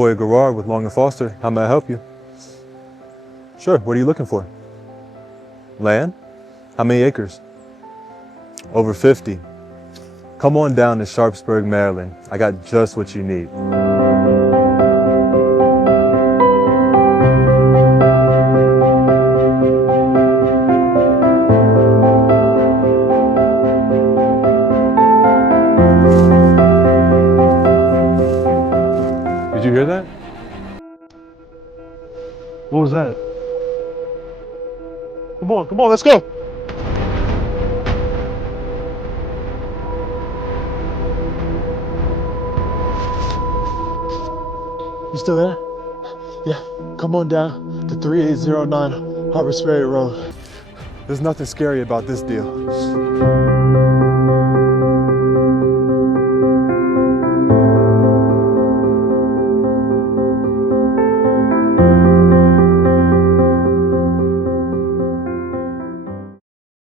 McCoy Garrard with Long and Foster. How may I help you? Sure, what are you looking for? Land? How many acres? Over 50. Come on down to Sharpsburg, Maryland. I got just what you need. Did you hear that? What was that? Come on, let's go! You still there? Yeah, come on down to 3809 Harpers Ferry Road. There's nothing scary about this deal.